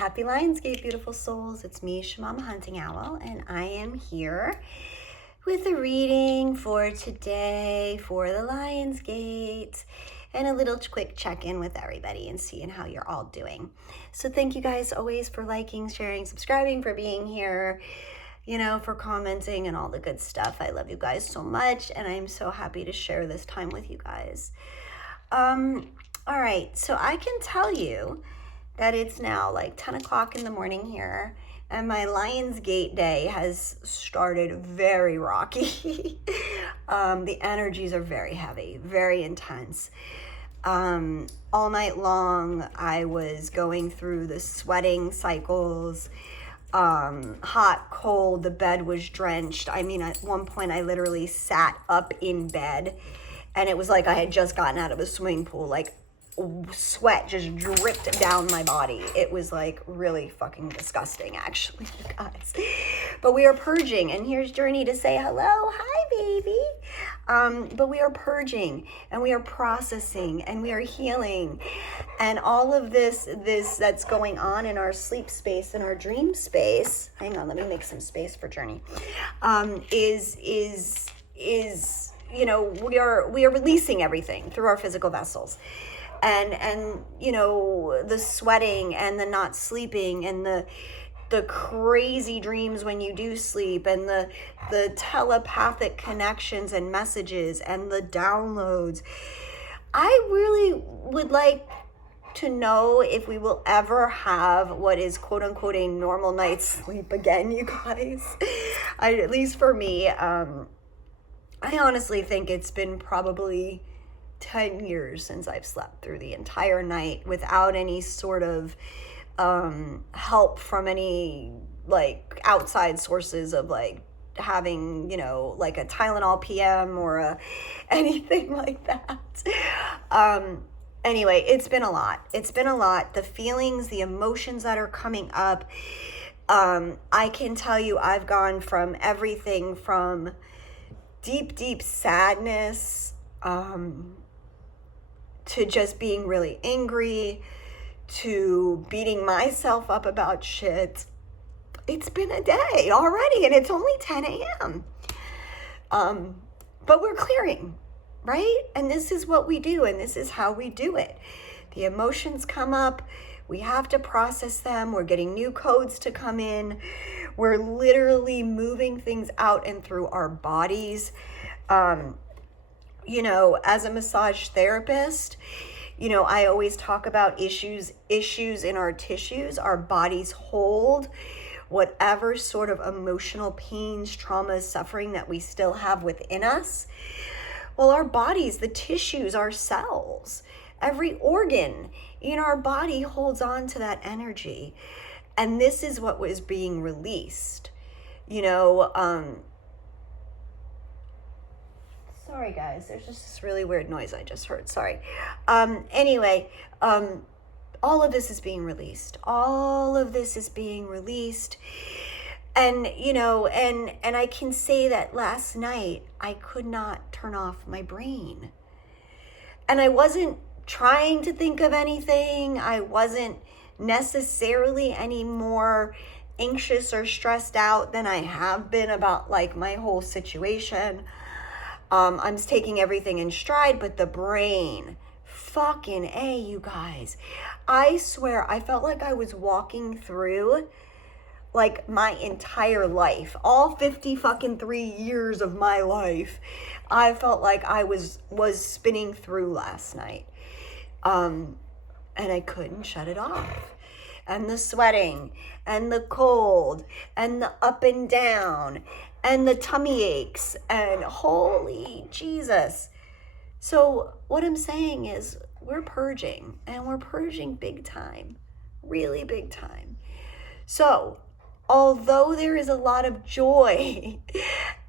Happy Lionsgate, beautiful souls. It's me, Shamama Hunting Owl, and I am here with a reading for today for the Lionsgate and a little quick check-in with everybody and seeing how you're all doing. So thank you guys always for liking, sharing, subscribing, for being here, for commenting and all the good stuff. I love you guys so much, and I'm so happy to share this time with you guys. All right, so I can tell you that it's now like 10 o'clock in the morning here, and my Lionsgate day has started very rocky. The energies are very heavy, very intense. All night long, I was going through the sweating cycles, hot, cold, the bed was drenched. I mean, at one point, I literally sat up in bed, and it was like I had just gotten out of a swimming pool, like sweat just dripped down my body. It was like really fucking disgusting, actually, you guys. But we are purging, and here's Journey to say hello. Hi, baby. But we are purging, and we are processing, and we are healing, and all of this that's going on in our sleep space, in our dream space. Hang on, let me make some space for Journey. We are releasing everything through our physical vessels. And the sweating and the not sleeping and the crazy dreams when you do sleep, and the telepathic connections and messages and the downloads. I really would like to know if we will ever have what is quote unquote a normal night's sleep again, you guys. At least for me, I honestly think it's been probably 10 years since I've slept through the entire night without any sort of help from any like outside sources of like having, like a Tylenol PM or anything like that. Anyway, it's been a lot. The feelings, the emotions that are coming up. I can tell you I've gone from everything from deep sadness, to just being really angry, to beating myself up about shit. It's been a day already, and it's only 10 a.m. But we're clearing, right? And this is what we do, and this is how we do it. The emotions come up. We have to process them. We're getting new codes to come in. We're literally moving things out and through our bodies. As a massage therapist, I always talk about issues in our tissues. Our bodies hold whatever sort of emotional pains, traumas, suffering that we still have within us. Well, our bodies, the tissues, our cells, every organ in our body holds on to that energy. And this is what was being released. Sorry, guys, there's just this really weird noise I just heard. Sorry. Anyway, all of this is being released. And, and I can say that last night I could not turn off my brain. And I wasn't trying to think of anything. I wasn't necessarily any more anxious or stressed out than I have been about like my whole situation. I'm taking everything in stride, but the brain, fucking A, you guys. I swear, I felt like I was walking through like my entire life, all 53 years of my life. I felt like I was spinning through last night. And I couldn't shut it off. And the sweating, and the cold, and the up and down, and the tummy aches, and holy Jesus. So what I'm saying is we're purging, and we're purging big time, really big time. So although there is a lot of joy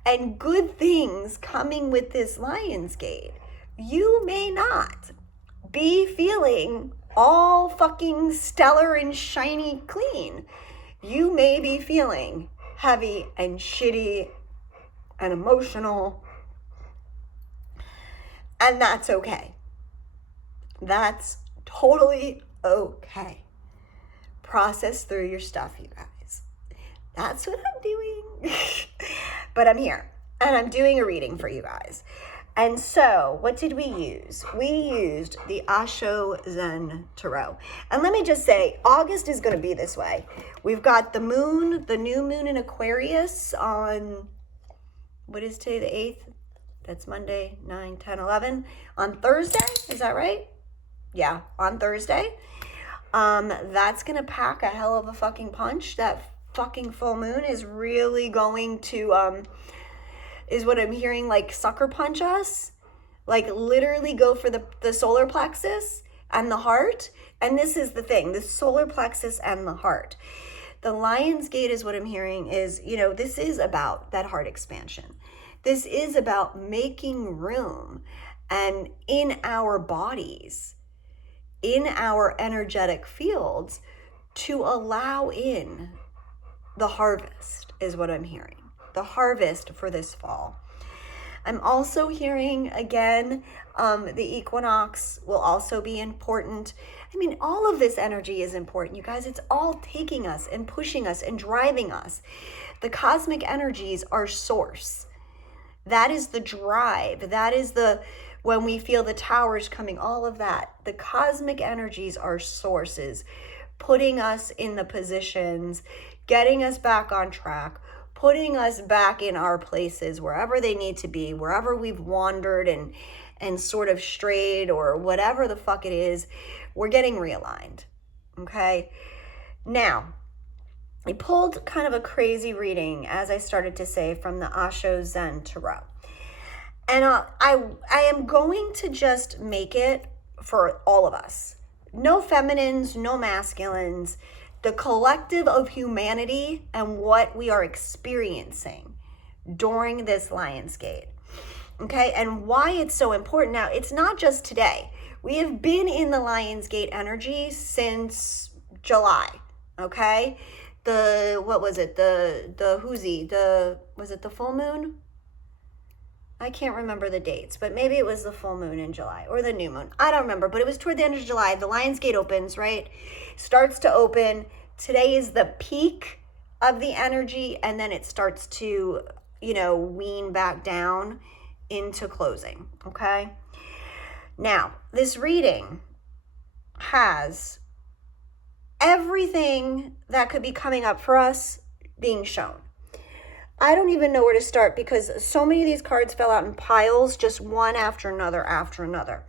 and good things coming with this Lionsgate, you may not be feeling all fucking stellar and shiny clean. You may be feeling heavy and shitty and emotional, and that's okay. That's totally okay. process through your stuff, you guys. That's what I'm doing. But I'm here and I'm doing a reading for you guys. And so what did we use? We used the Osho Zen Tarot. And let me just say, August is going to be this way. We've got the moon, the new moon in Aquarius on, what is today, the 8th? That's Monday, 9, 10, 11. On Thursday, is that right? Yeah, on Thursday. That's going to pack a hell of a fucking punch. That fucking full moon is really going to, is what I'm hearing, like sucker punch us. Like literally go for the solar plexus and the heart. And this is the thing, the solar plexus and the heart. The Lion's Gate is what I'm hearing is, this is about that heart expansion. This is about making room and in our bodies, in our energetic fields, to allow in the harvest is what I'm hearing. The harvest for this fall. I'm also hearing, again, the equinox will also be important. I mean, all of this energy is important, you guys. It's all taking us and pushing us and driving us. The cosmic energies are source. That is the drive. That is when we feel the towers coming, all of that. The cosmic energies are sources, putting us in the positions, getting us back on track, putting us back in our places, wherever they need to be, wherever we've wandered and sort of strayed or whatever the fuck it is, we're getting realigned, okay? Now, I pulled kind of a crazy reading, as I started to say, from the Osho Zen Tarot. And I am going to just make it for all of us. No feminines, no masculines, the collective of humanity and what we are experiencing during this Lion's Gate. Okay, and why it's so important. Now, it's not just today. We have been in the Lion's Gate energy since July, okay? What was it? Was it the full moon? I can't remember the dates, but maybe it was the full moon in July or the new moon. I don't remember, but it was toward the end of July. The Lion's Gate opens, right? Starts to open. Today is the peak of the energy, and then it starts to, wean back down into closing, okay? Now, this reading has everything that could be coming up for us being shown. I don't even know where to start because so many of these cards fell out in piles, just one after another after another.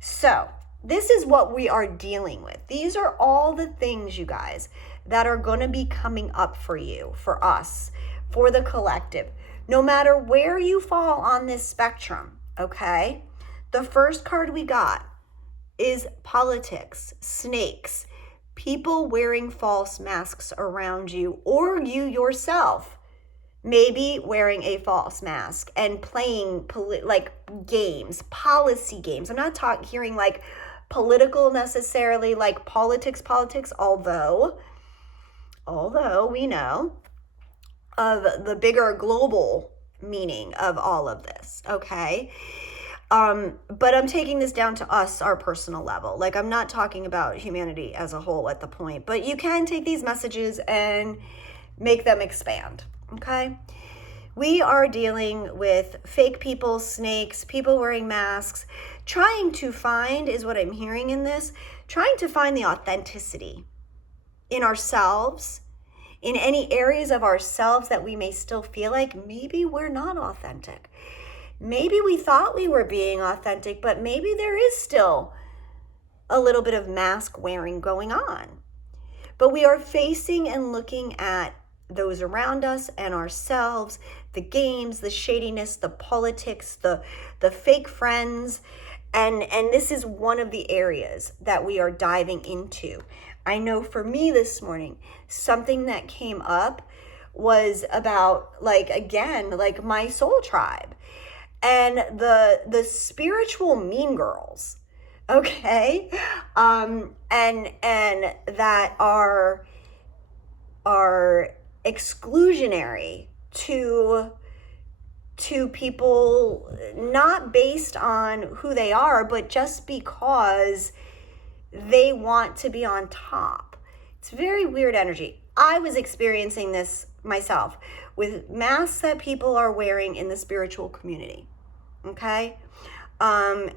So this is what we are dealing with. These are all the things, you guys, that are going to be coming up for you, for us, for the collective, no matter where you fall on this spectrum, okay? The first card we got is politics, snakes, people wearing false masks around you, or you yourself maybe wearing a false mask and playing games, policy games. I'm not hearing like political necessarily, like politics, although we know of the bigger global meaning of all of this, okay? But I'm taking this down to us, our personal level. Like, I'm not talking about humanity as a whole at the point, but you can take these messages and make them expand, okay? We are dealing with fake people, snakes, people wearing masks, trying to find, is what I'm hearing in this, trying to find the authenticity in ourselves, in any areas of ourselves that we may still feel like maybe we're not authentic. Maybe we thought we were being authentic, but maybe there is still a little bit of mask wearing going on. But we are facing and looking at those around us and ourselves, the games, the shadiness, the politics, the fake friends. And this is one of the areas that we are diving into. I know for me this morning, something that came up was about, like my soul tribe and the spiritual mean girls, okay? And that are exclusionary to people, not based on who they are, but just because they want to be on top. It's very weird energy. I was experiencing this myself with masks that people are wearing in the spiritual community. Okay? And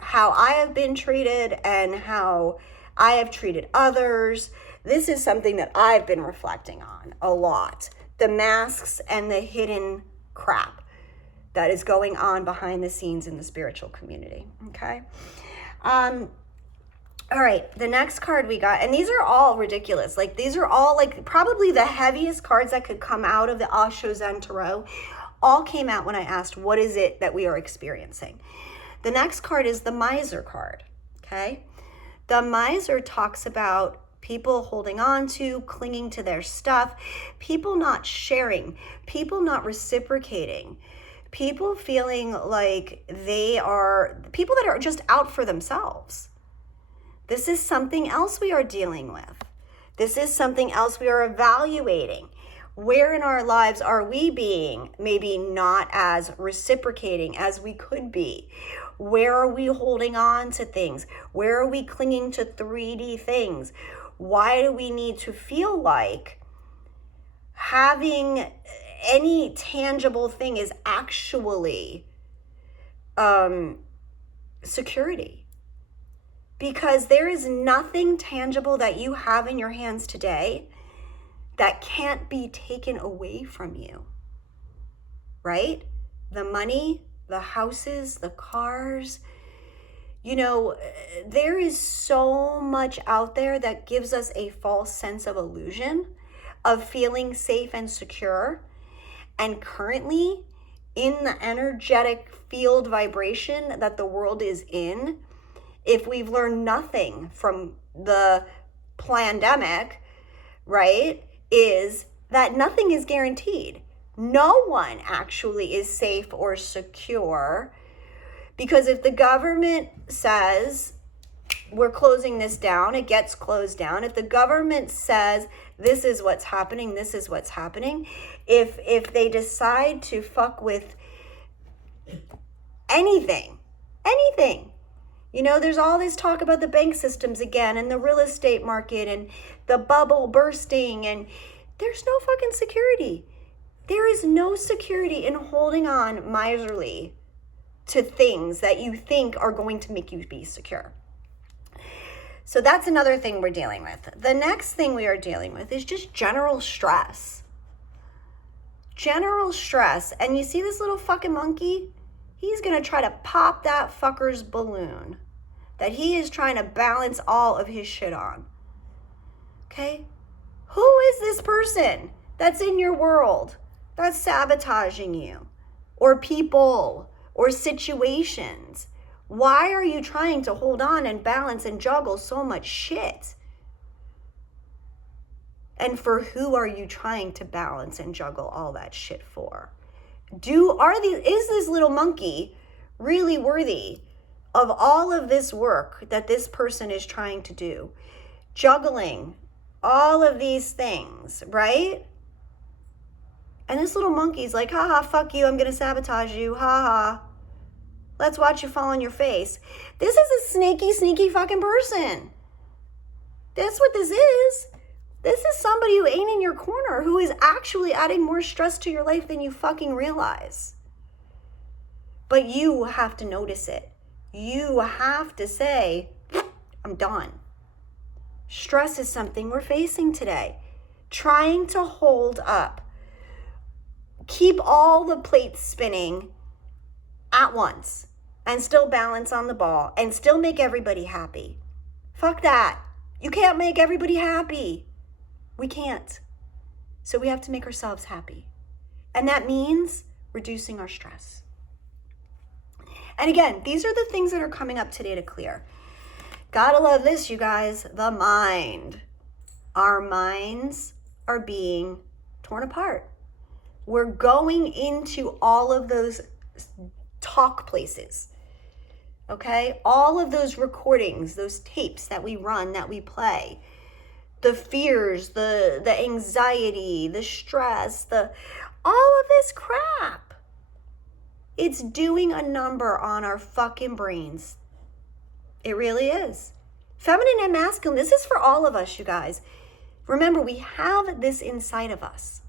how I have been treated and how I have treated others. This is something that I've been reflecting on a lot. The masks and the hidden crap that is going on behind the scenes in the spiritual community. Okay? All right, the next card we got, and these are all ridiculous. Like, these are all like probably the heaviest cards that could come out of the Osho Zen Tarot. All came out when I asked, what is it that we are experiencing? The next card is the Miser card, okay? The Miser talks about people holding on to, clinging to their stuff, people not sharing, people not reciprocating, people feeling like they are, people that are just out for themselves. This is something else we are dealing with. This is something else we are evaluating. Where in our lives are we being maybe not as reciprocating as we could be? Where are we holding on to things? Where are we clinging to 3D things? Why do we need to feel like having any tangible thing is actually security? Because there is nothing tangible that you have in your hands today that can't be taken away from you, right? The money, the houses, the cars, you know, there is so much out there that gives us a false sense of illusion of feeling safe and secure. And currently, in the energetic field vibration that the world is in, if we've learned nothing from the pandemic, right, is that nothing is guaranteed. No one actually is safe or secure, because if the government says we're closing this down, it gets closed down. If the government says this is what's happening, this is what's happening. If they decide to fuck with anything, you know, there's all this talk about the bank systems again and the real estate market and the bubble bursting, and there's no fucking security. There is no security in holding on miserly to things that you think are going to make you be secure. So that's another thing we're dealing with. The next thing we are dealing with is just general stress. General stress. And you see this little fucking monkey? He's going to try to pop that fucker's balloon that he is trying to balance all of his shit on. Okay? Who is this person that's in your world that's sabotaging you? Or people? Or situations? Why are you trying to hold on and balance and juggle so much shit? And for who are you trying to balance and juggle all that shit for? Is this little monkey really worthy of all of this work that this person is trying to do? Juggling all of these things, right? And this little monkey's like, haha, fuck you, I'm gonna sabotage you, haha. Let's watch you fall on your face. This is a sneaky fucking person. That's what this is. This is somebody who ain't in your corner, who is actually adding more stress to your life than you fucking realize. But you have to notice it. You have to say, I'm done. Stress is something we're facing today. Trying to hold up. Keep all the plates spinning at once and still balance on the ball and still make everybody happy. Fuck that. You can't make everybody happy. We can't. So we have to make ourselves happy. And that means reducing our stress. And again, these are the things that are coming up today to clear. Gotta love this, you guys. The mind. Our minds are being torn apart. We're going into all of those talk places. Okay? All of those recordings, those tapes that we run, that we play. The fears, the anxiety, the stress, all of this crap. It's doing a number on our fucking brains. It really is. Feminine and masculine, this is for all of us, you guys. Remember, we have this inside of us.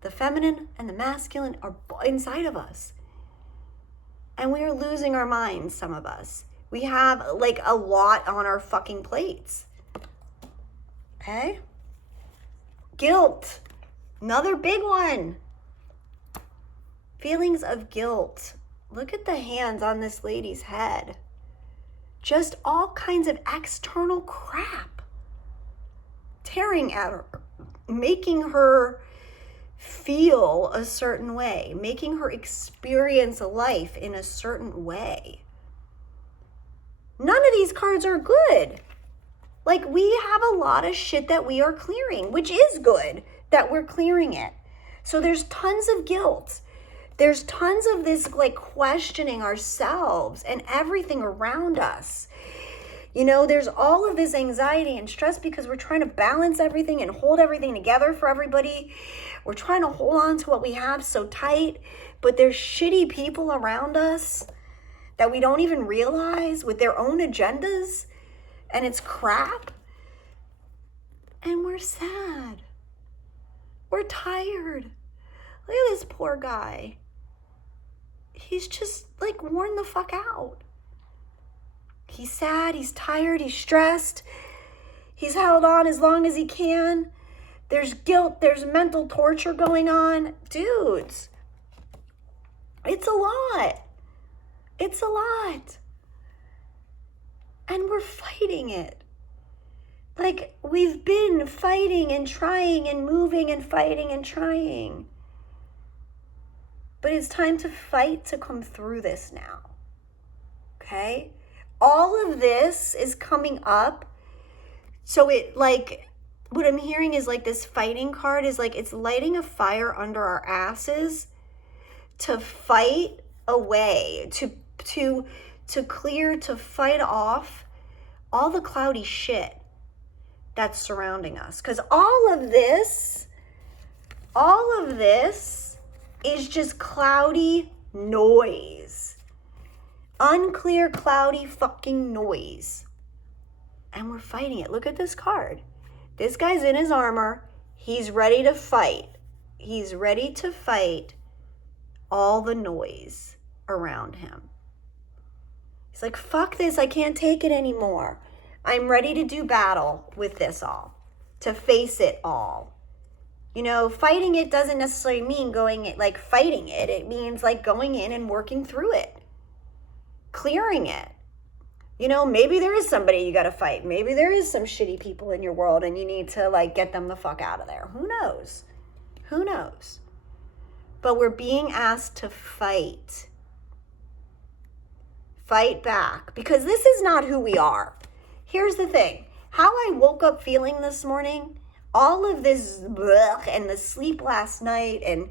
The feminine and the masculine are inside of us. And we are losing our minds, some of us. We have like a lot on our fucking plates. Okay? Guilt. Another big one. Feelings of guilt. Look at the hands on this lady's head. Just all kinds of external crap tearing at her, making her feel a certain way, making her experience life in a certain way. None of these cards are good. Like, we have a lot of shit that we are clearing, which is good that we're clearing it. So there's tons of guilt. There's tons of this like questioning ourselves and everything around us. You know, there's all of this anxiety and stress because we're trying to balance everything and hold everything together for everybody. We're trying to hold on to what we have so tight, but there's shitty people around us that we don't even realize with their own agendas, and it's crap. And we're sad. We're tired. Look at this poor guy. He's just like worn the fuck out. He's sad, he's tired, he's stressed. He's held on as long as he can. There's guilt, there's mental torture going on. Dudes, it's a lot. It's a lot. And we're fighting it. Like, we've been fighting and trying and moving and fighting and trying. But it's time to fight to come through this now. Okay? All of this is coming up. So it like, what I'm hearing is like this fighting card is like, it's lighting a fire under our asses to fight away, to clear, to fight off all the cloudy shit that's surrounding us. Because all of this is just cloudy noise. Unclear, cloudy fucking noise. And we're fighting it. Look at this card. This guy's in his armor. He's ready to fight. He's ready to fight all the noise around him. He's like, fuck this. I can't take it anymore. I'm ready to do battle with this all. To face it all. You know, fighting it doesn't necessarily mean like fighting it. It means like going in and working through it. Clearing it. You know, maybe there is somebody you got to fight. Maybe there is some shitty people in your world and you need to like get them the fuck out of there. Who knows? Who knows? But we're being asked to fight. Fight back. Because this is not who we are. Here's the thing. How I woke up feeling this morning, all of this blech and the sleep last night, and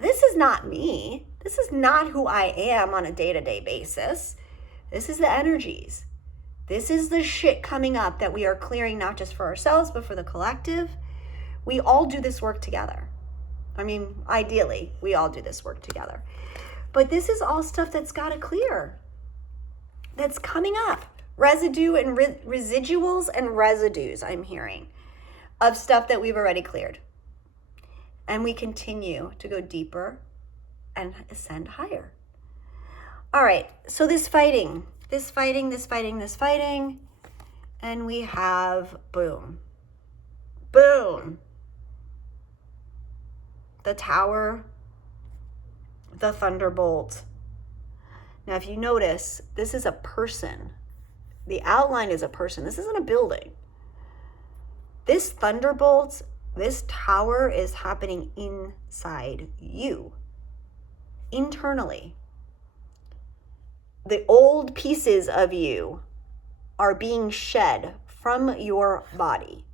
this is not me. This is not who I am on a day-to-day basis. This is the energies. This is the shit coming up that we are clearing, not just for ourselves, but for the collective. We all do this work together. I mean, ideally, we all do this work together. But this is all stuff that's got to clear. That's coming up. Residue and residuals and residues, I'm hearing, of stuff that we've already cleared. And we continue to go deeper and ascend higher. All right, so this fighting, and we have boom. The tower, the thunderbolt. Now, if you notice, this is a person. The outline is a person. This isn't a building. This thunderbolt, this tower is happening inside you, internally. The old pieces of you are being shed from your body.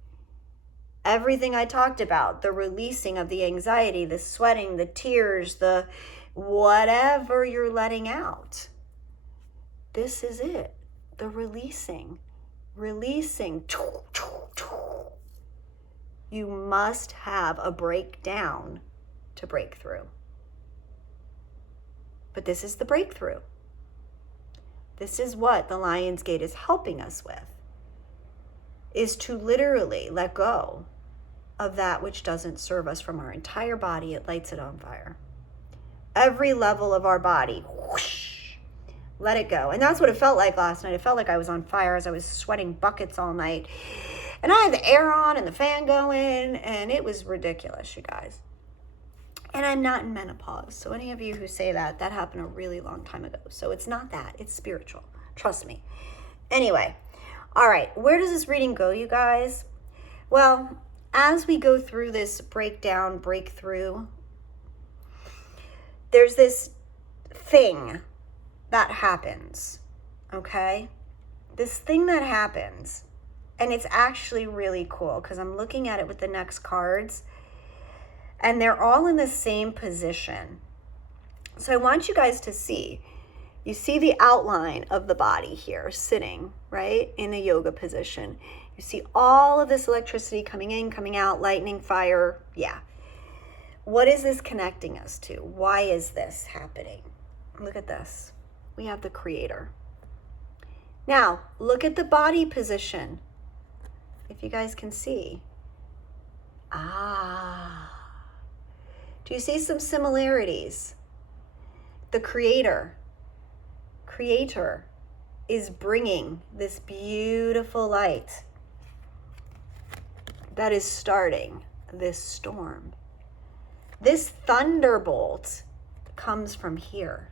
Everything I talked about, the releasing of the anxiety, the sweating, the tears, the whatever you're letting out. This is it. The releasing. You must have a breakdown to break through. But this is the breakthrough. This is what the Lion's Gate is helping us with. is to literally let go of that which doesn't serve us from our entire body. It lights it on fire. Every level of our body, whoosh, let it go. And that's what it felt like last night. It felt like I was on fire as I was sweating buckets all night. And I had the air on and the fan going, and it was ridiculous, you guys. And I'm not in menopause. So any of you who say that happened a really long time ago. So it's not that, it's spiritual. Trust me. Anyway, all right, where does this reading go, you guys? Well, as we go through this breakdown, breakthrough, there's this thing that happens, okay? This thing that happens, and it's actually really cool because I'm looking at it with the next cards, and they're all in the same position. So I want you guys to see. You see the outline of the body here, sitting, right, in a yoga position. You see all of this electricity coming in, coming out, lightning, fire, yeah. What is this connecting us to? Why is this happening? Look at this. We have the Creator. Now, look at the body position. If you guys can see. Do you see some similarities? The Creator is bringing this beautiful light that is starting this storm. This thunderbolt comes from here,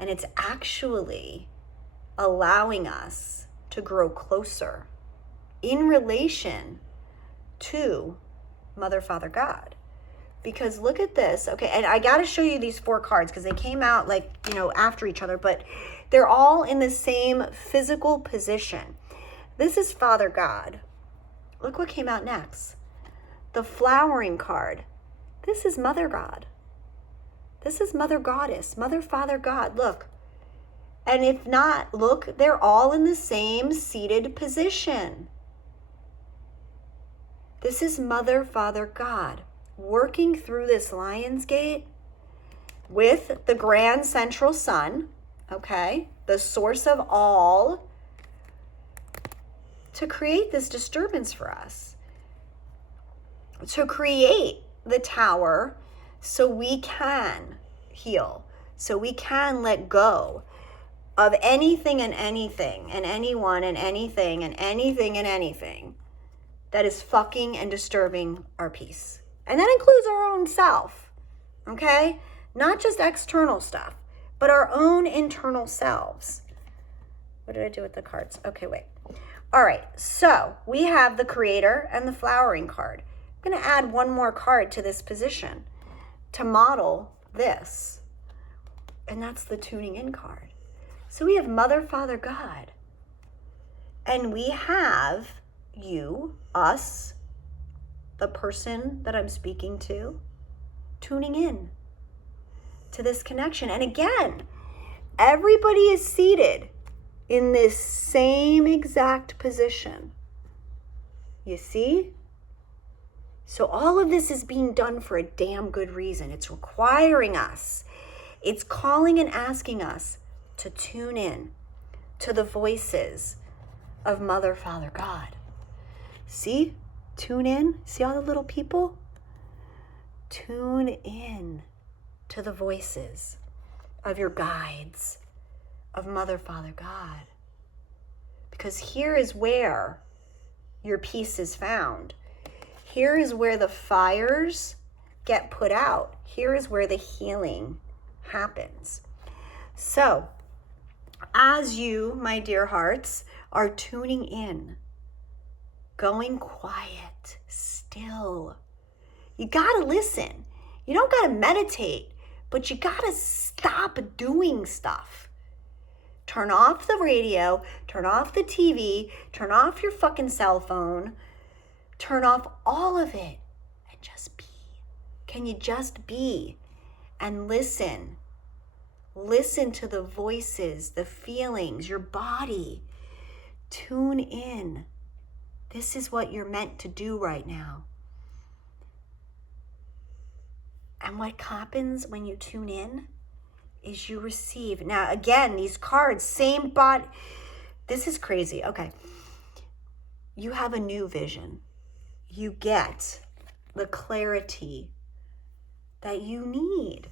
and it's actually allowing us to grow closer in relation to Mother, Father, God. Because look at this, okay, and I got to show you these 4 cards because they came out like, after each other, but they're all in the same physical position. This is Father God. Look what came out next. The flowering card. This is Mother God. This is Mother Goddess, Mother, Father, God. Look. And if not, look, they're all in the same seated position. This is Mother, Father, God, working through this Lion's Gate with the Grand Central Sun, okay, the source of all, to create this disturbance for us, to create the tower so we can heal, so we can let go of anything and anything and anyone and anything and anything and anything that is fucking and disturbing our peace. And that includes our own self, okay? Not just external stuff, but our own internal selves. What did I do with the cards? Okay, wait. All right, so we have the Creator and the flowering card. I'm going to add one more card to this position to model this. And that's the tuning in card. So we have Mother, Father, God. And we have you, us, the person that I'm speaking to, tuning in to this connection. And again, everybody is seated in this same exact position. You see? So all of this is being done for a damn good reason. It's requiring us. It's calling and asking us to tune in to the voices of Mother, Father, God. See? Tune in. See all the little people? Tune in to the voices of your guides, of Mother, Father, God. Because here is where your peace is found. Here is where the fires get put out. Here is where the healing happens. So, as you, my dear hearts, are tuning in, going quiet, still, you gotta listen. You don't gotta meditate, but you gotta stop doing stuff. Turn off the radio, turn off the TV, turn off your fucking cell phone, turn off all of it and just be. Can you just be and listen? Listen to the voices, the feelings, your body. Tune in. This is what you're meant to do right now. And what happens when you tune in is you receive. Now, again, these cards, same body. This is crazy. Okay. you have a new vision. You get the clarity that you need.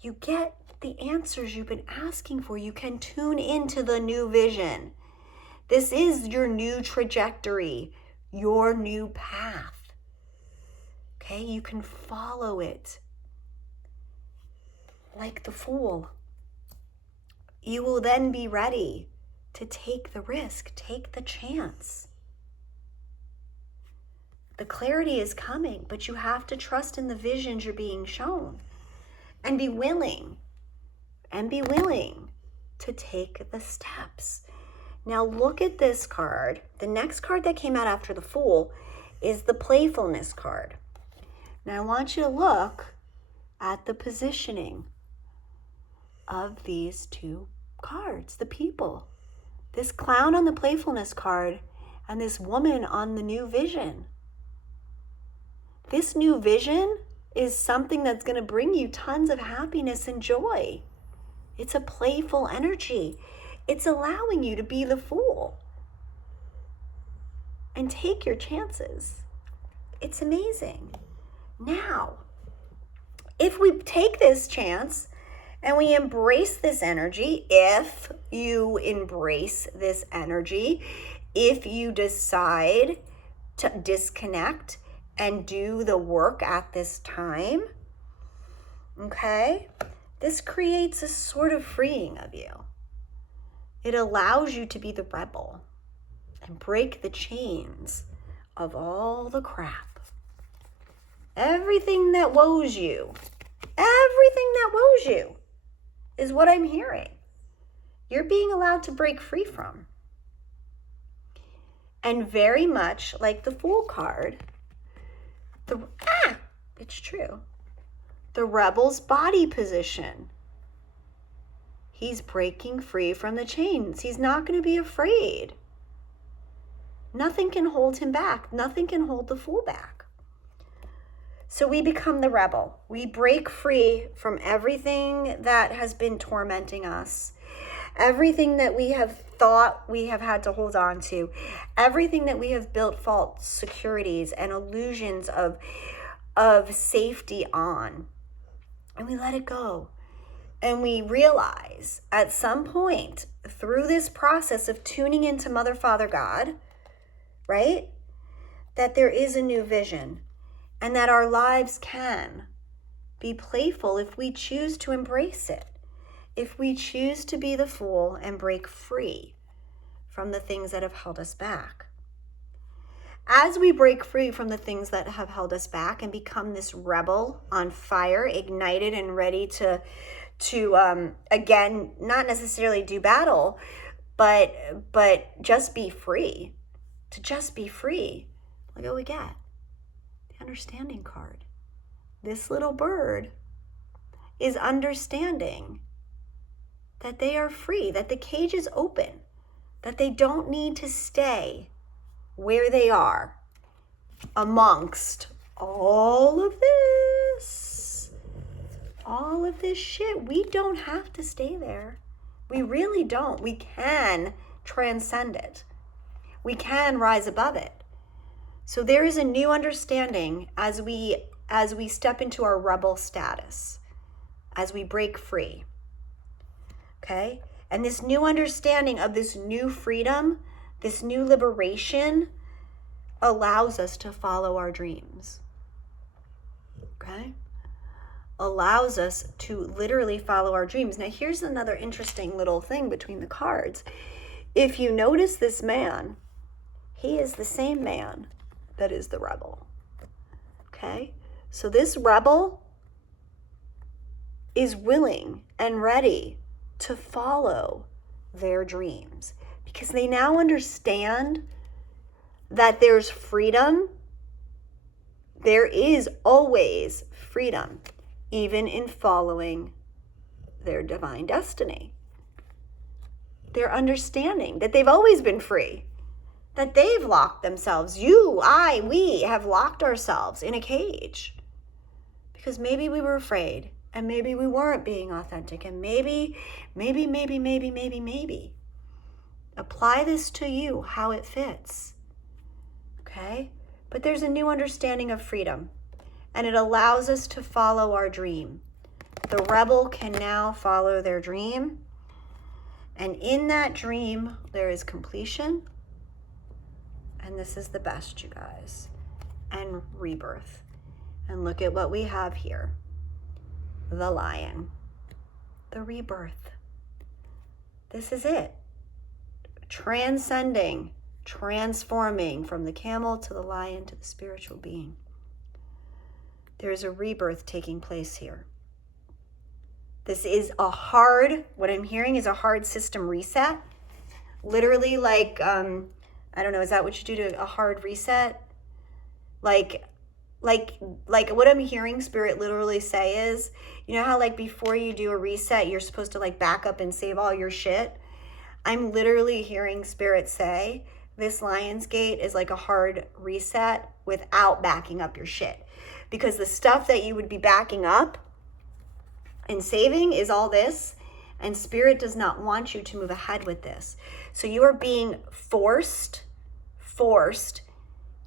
You get the answers you've been asking for. You can tune into the new vision. This is your new trajectory, your new path. Okay, you can follow it like the Fool. You will then be ready to take the risk, take the chance. The clarity is coming, but you have to trust in the visions you're being shown and be willing to take the steps. Now look at this card. The next card that came out after the Fool is the Playfulness card. Now I want you to look at the positioning of these two cards, the people. This clown on the Playfulness card and this woman on the new vision. This new vision is something that's going to bring you tons of happiness and joy. It's a playful energy. It's allowing you to be the Fool and take your chances. It's amazing. Now, if we take this chance and we embrace this energy, if you embrace this energy, if you decide to disconnect and do the work at this time, okay, this creates a sort of freeing of you. It allows you to be the rebel and break the chains of all the crap. Everything that woes you is what I'm hearing. You're being allowed to break free from. And very much like the Fool card, it's true. The rebel's body position. He's breaking free from the chains. He's not going to be afraid. Nothing can hold him back. Nothing can hold the Fool back. So we become the rebel. We break free from everything that has been tormenting us, everything that we have thought we have had to hold on to, everything that we have built false securities and illusions of safety on. And we let it go. And we realize at some point through this process of tuning into Mother, Father, God, right, that there is a new vision and that our lives can be playful if we choose to embrace it, if we choose to be the Fool and break free from the things that have held us back. As we break free from the things that have held us back and become this rebel on fire, ignited and ready to again, not necessarily do battle, but just be free, to just be free. Look what we get. The Understanding card. This little bird is understanding that they are free, that the cage is open, that they don't need to stay where they are amongst all of this shit. We don't have to stay there. We really don't. We can transcend it. We can rise above it. So there is a new understanding as we step into our rebel status, as we break free. Okay? And this new understanding of this new freedom, this new liberation, allows us to follow our dreams. Okay? Allows us to literally follow our dreams. Now, here's another interesting little thing between the cards. If you notice this man, he is the same man that is the rebel. Okay? So this rebel is willing and ready to follow their dreams because they now understand that there's freedom. There is always freedom, even in following their divine destiny. They're understanding that they've always been free, that they've locked themselves. You, I, we have locked ourselves in a cage because maybe we were afraid and maybe we weren't being authentic and maybe. Apply this to you, how it fits. but there's a new understanding of freedom, and it allows us to follow our dream. The rebel can now follow their dream, and in that dream, there is completion, and this is the best, you guys, and rebirth. And look at what we have here. The lion. The rebirth. This is it. Transcending, transforming from the camel to the lion to the spiritual being. There's a rebirth taking place here. This is a hard, what I'm hearing is a hard system reset. Literally like, I don't know, is that what you do to a hard reset? Like what I'm hearing Spirit literally say is, you know how like before you do a reset, you're supposed to like back up and save all your shit? I'm literally hearing Spirit say, this Lion's Gate is like a hard reset without backing up your shit. Because the stuff that you would be backing up and saving is all this, and Spirit does not want you to move ahead with this. So you are being forced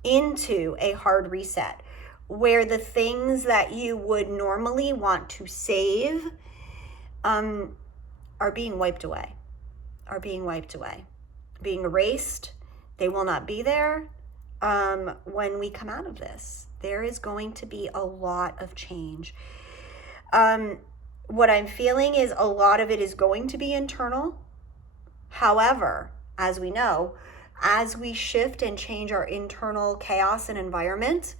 into a hard reset where the things that you would normally want to save are being wiped away, being erased. They will not be there when we come out of this. There is going to be a lot of change. What I'm feeling is a lot of it is going to be internal. However, as we know, as we shift and change our internal chaos and environment,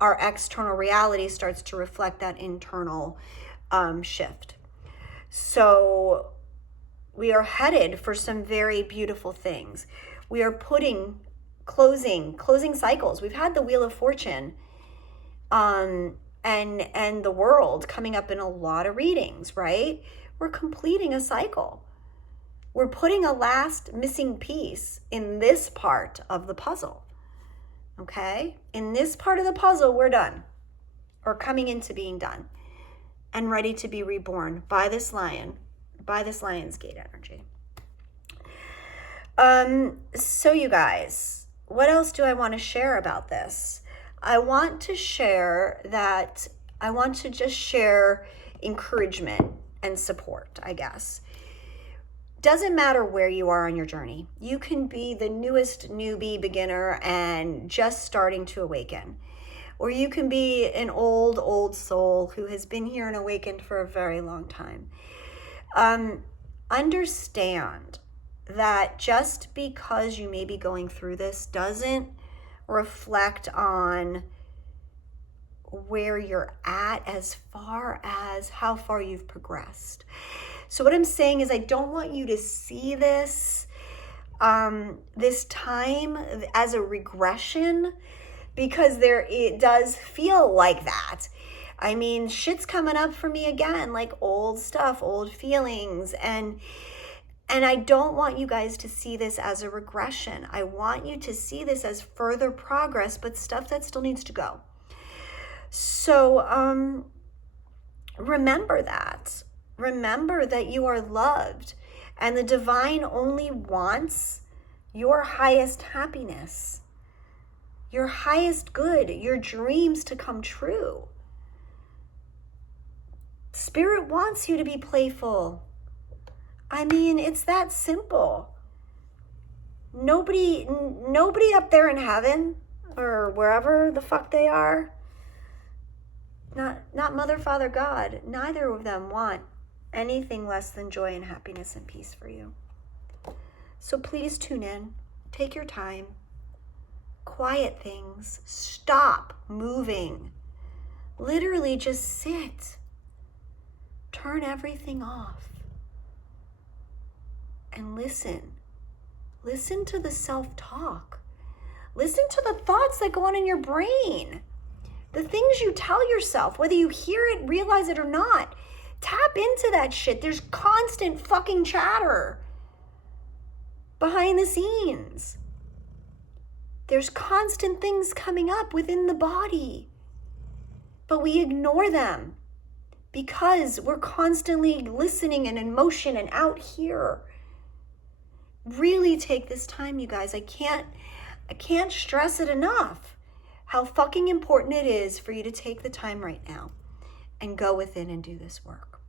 our external reality starts to reflect that internal shift. So we are headed for some very beautiful things. We are closing cycles. We've had the Wheel of Fortune and the world coming up in a lot of readings, right? We're completing a cycle. We're putting a last missing piece in this part of the puzzle. Okay? In this part of the puzzle, we're done. Or coming into being done. And ready to be reborn by this lion, by this Lion's Gate energy. So you guys, what else do I want to share about this? I want to just share encouragement and support, I guess. Doesn't matter where you are on your journey. You can be the newest newbie beginner and just starting to awaken. Or you can be an old soul who has been here and awakened for a very long time. Understand that just because you may be going through this doesn't reflect on where you're at as far as how far you've progressed. So what I'm saying is I don't want you to see this this time as a regression, because it does feel like that. I mean, shit's coming up for me again, like old stuff, old feelings, and I don't want you guys to see this as a regression. I want you to see this as further progress, but stuff that still needs to go. So remember that. Remember that you are loved, and the divine only wants your highest happiness, your highest good, your dreams to come true. Spirit wants you to be playful. I mean, it's that simple. Nobody up there in heaven or wherever the fuck they are, not Mother, Father, God, neither of them want anything less than joy and happiness and peace for you. So please tune in, take your time, quiet things, stop moving, literally just sit, turn everything off, and listen to the self-talk, listen to the thoughts that go on in your brain, the things you tell yourself, whether you hear it, realize it or not. Tap into that shit. There's constant fucking chatter behind the scenes. There's constant things coming up within the body, but we ignore them because we're constantly listening and in motion and out here. Really take this time, you guys. I can't stress it enough. how fucking important it is for you to take the time right now and go within and do this work.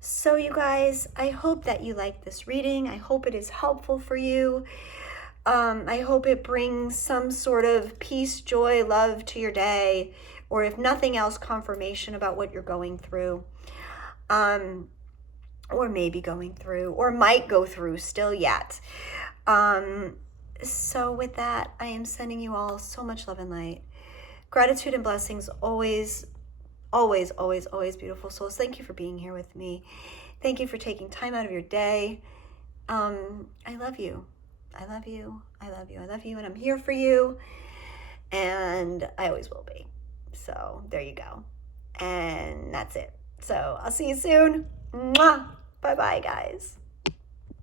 So you guys, I hope that you like this reading. I hope it is helpful for you. I hope it brings some sort of peace, joy, love to your day, or if nothing else, confirmation about what you're going through, or maybe going through, or might go through still yet. So with that, I am sending you all so much love and light. Gratitude and blessings always, always, always, always, beautiful souls. Thank you for being here with me. Thank you for taking time out of your day. I love you. I love you. I love you. I love you. And I'm here for you. And I always will be. So there you go. And that's it. So I'll see you soon. Mwah. Bye-bye, guys.